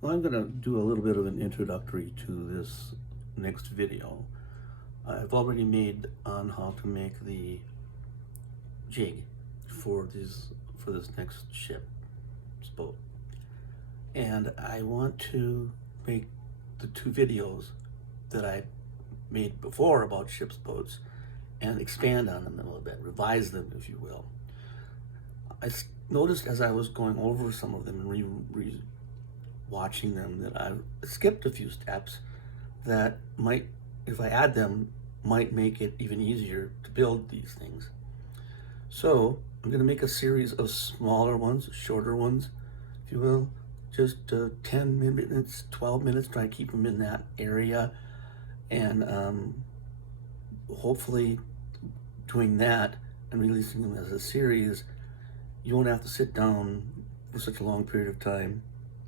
Well, I'm going to do a little bit of an introductory to this next video. I've already made on how to make the jig for this next ship's boat, and I want to make the two videos that I made before about ship's boats and expand on them a little bit, revise them, if you will. I noticed as I was going over some of them and watching them that I skipped a few steps that might, if I add them, might make it even easier to build these things. So I'm going to make a series of smaller ones, shorter ones, if you will, just 10 minutes, 12 minutes, try to keep them in that area. And hopefully doing that and releasing them as a series, you won't have to sit down for such a long period of time,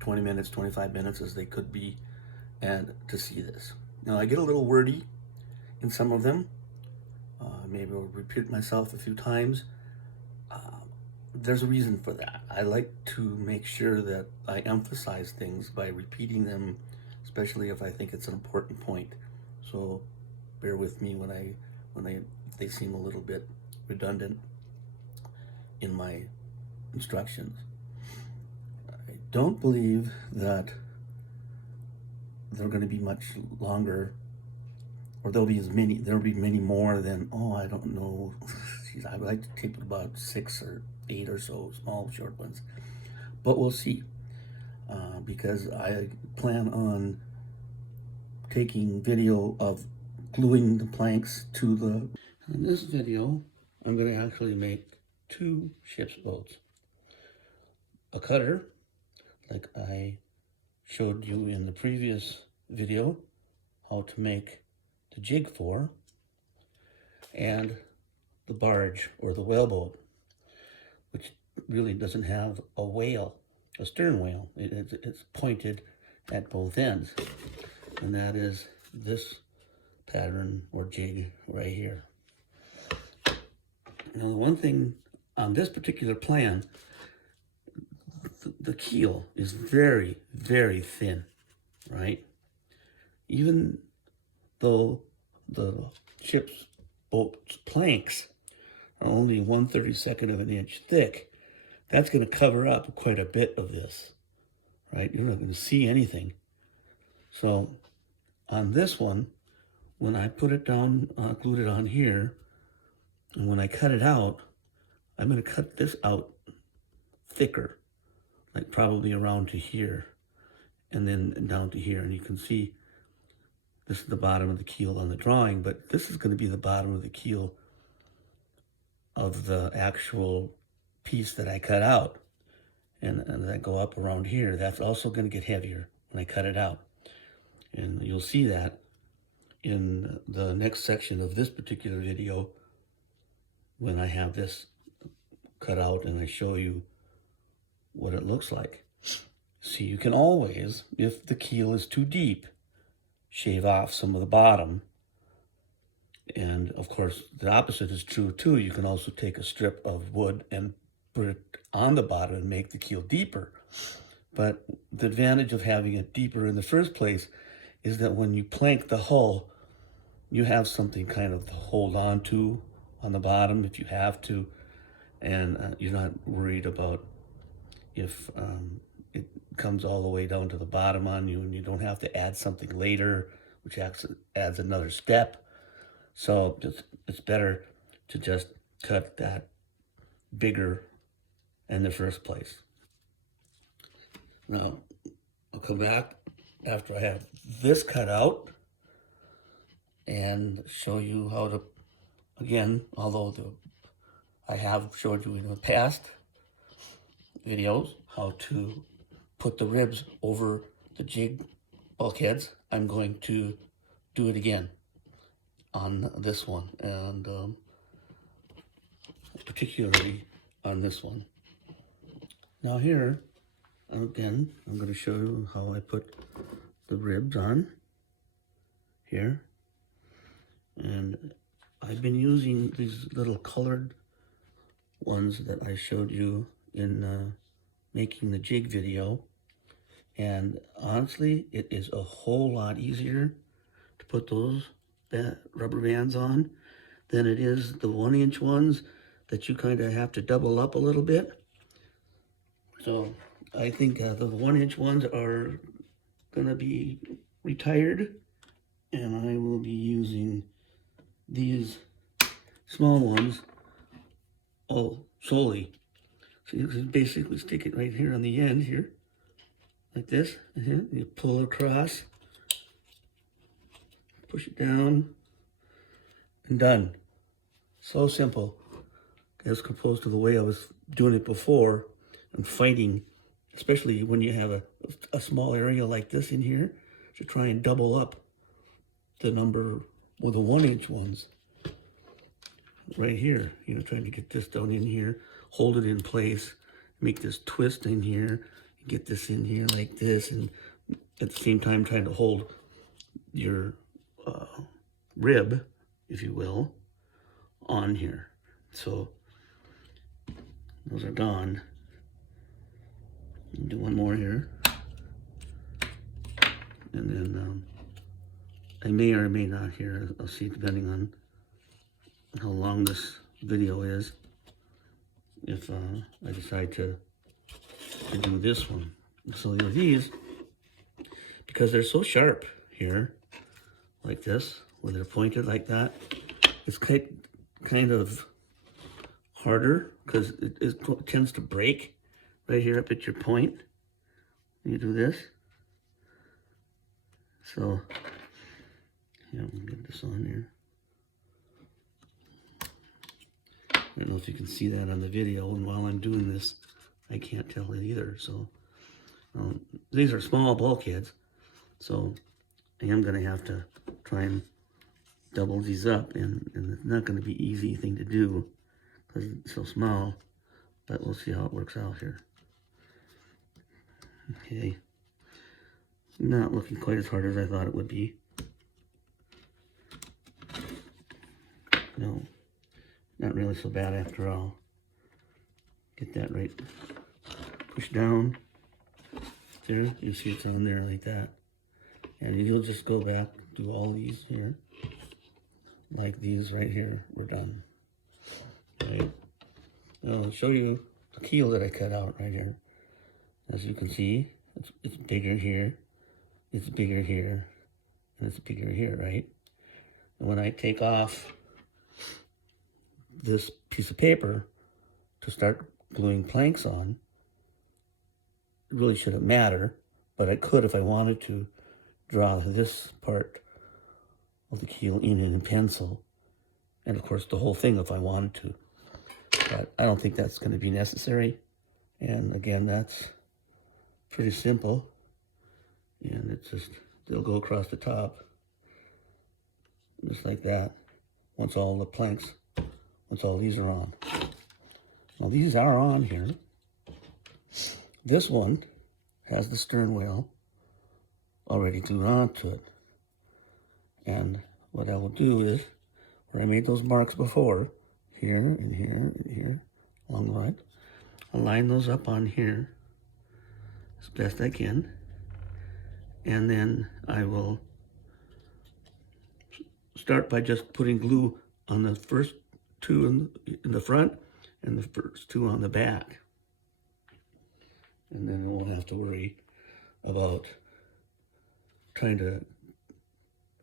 20 minutes, 25 minutes as they could be, and to see this. Now I get a little wordy in some of them. Maybe I'll repeat myself a few times. There's a reason for that. I like to make sure that I emphasize things by repeating them, especially if I think it's an important point. So bear with me when they seem a little bit redundant in my instructions. I don't believe that they're going to be much longer, or there'll be many more than, oh, I don't know. Geez, I would like to tape about 6 or 8 or so small short ones, but we'll see. Because I plan on taking video of gluing the planks to the. In this video, I'm going to actually make two ship's boats. A cutter, like I showed you in the previous video, how to make the jig for, and the barge or the whaleboat, which really doesn't have a whale, a stern whale. It's pointed at both ends, and that is this pattern or jig right here. Now, the one thing on this particular plan, the keel is very, very thin, right? Even though the ship's boat's planks are only 1/32 of an inch thick, that's going to cover up quite a bit of this, right? You're not going to see anything. So on this one, when I put it down, glued it on here, and when I cut it out, I'm going to cut this out thicker, like probably around to here, and then down to here. And you can see this is the bottom of the keel on the drawing, but this is going to be the bottom of the keel of the actual piece that I cut out. And as I go up around here, that's also going to get heavier when I cut it out. And you'll see that in the next section of this particular video when I have this cut out and I show you what it looks like. So you can always, if the keel is too deep, shave off some of the bottom. And of course, the opposite is true too. You can also take a strip of wood and put it on the bottom and make the keel deeper. But the advantage of having it deeper in the first place is that when you plank the hull, you have something kind of to hold on to on the bottom if you have to, and you're not worried about if it comes all the way down to the bottom on you, and you don't have to add something later, which adds another step. So it's better to just cut that bigger in the first place. Now, I'll come back after I have this cut out and show you how to, again, although I have showed you in the past videos how to put the ribs over the jig bulkheads, I'm going to do it again on this one, and particularly on this one. Now here, again, I'm going to show you how I put the ribs on here. And I've been using these little colored ones that I showed you in making the jig video. And honestly, it is a whole lot easier to put those rubber bands on than it is the 1-inch ones that you kind of have to double up a little bit. So I think the 1-inch ones are gonna be retired, and I will be using these small ones solely. So you can basically stick it right here on the end here, like this. You pull across, push it down, and done. So simple, as opposed to the way I was doing it before and fighting, especially when you have a small area like this in here, to try and double up the number with the 1-inch ones right here. You know, trying to get this down in here, hold it in place, make this twist in here, get this in here like this, and at the same time trying to hold your rib, if you will, on here. So those are gone. Do one more here, and then I may or may not here. I'll see, depending on how long this video is, if I decide to do this one. So these, because they're so sharp here, like this, where they're pointed like that, it's kind of harder because it tends to break right here up at your point. You do this. So, yeah, I'm gonna get this on here. I don't know if you can see that on the video, and while I'm doing this, I can't tell it either. So, these are small bulkheads, so I am gonna have to try and double these up, and it's not gonna be an easy thing to do because it's so small, but we'll see how it works out here. Okay, not looking quite as hard as I thought it would be. No, not really so bad after all. Get that right, push down, there, you see it's on there like that. And you'll just go back, do all these here, like these right here, we're done. Right, now I'll show you the keel that I cut out right here. As you can see, it's bigger here, it's bigger here, and it's bigger here, right? And when I take off this piece of paper to start gluing planks on, it really shouldn't matter, but I could, if I wanted to, draw this part of the keel in pencil, and of course the whole thing if I wanted to. But I don't think that's going to be necessary. And again, that's pretty simple. And it's just, they'll go across the top, just like that, once all the planks, once all these are on. Now these are on here. This one has the stern wheel already glued onto it. And what I will do is, where I made those marks before, here and here and here, along the line, I'll line those up on here as best I can. And then I will start by just putting glue on the first two in the front and the first two on the back. And then I won't have to worry about trying to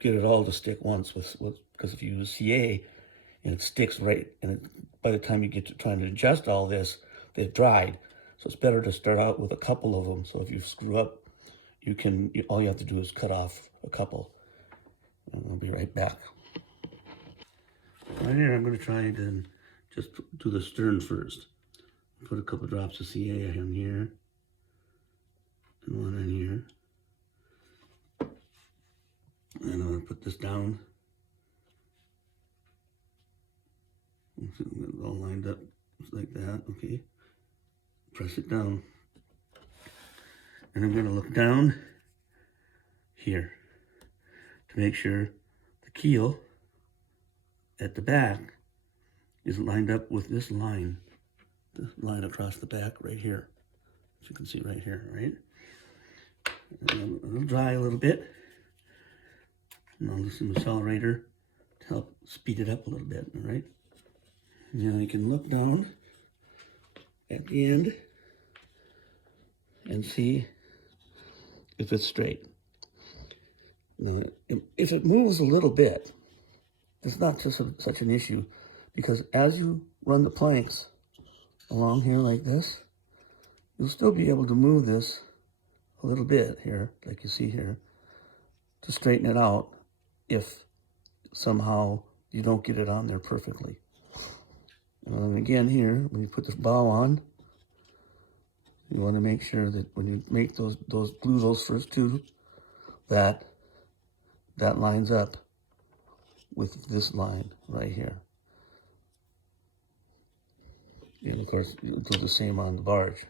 get it all to stick once because if you use CA and it sticks right, and by the time you get to trying to adjust all this, they've dried. So it's better to start out with a couple of them. So if you screw up, all you have to do is cut off a couple. And I'll be right back. Right here, I'm going to try and just do the stern first. Put a couple drops of CA in here, and one in here. And I'm going to put this down. It's all lined up just like that, okay. Press it down. And I'm going to look down here to make sure the keel at the back is lined up with this line across the back right here. As you can see right here, right? And it'll dry a little bit. And I'll do some accelerator to help speed it up a little bit, all right? Now you can look down at the end and see if it's straight. Now, if it moves a little bit, it's not just such an issue, because as you run the planks along here like this, you'll still be able to move this a little bit here, like you see here, to straighten it out if somehow you don't get it on there perfectly. And again here, when you put this bow on, you want to make sure that when you make glue those first two, that lines up with this line right here. And of course, you'll do the same on the barge.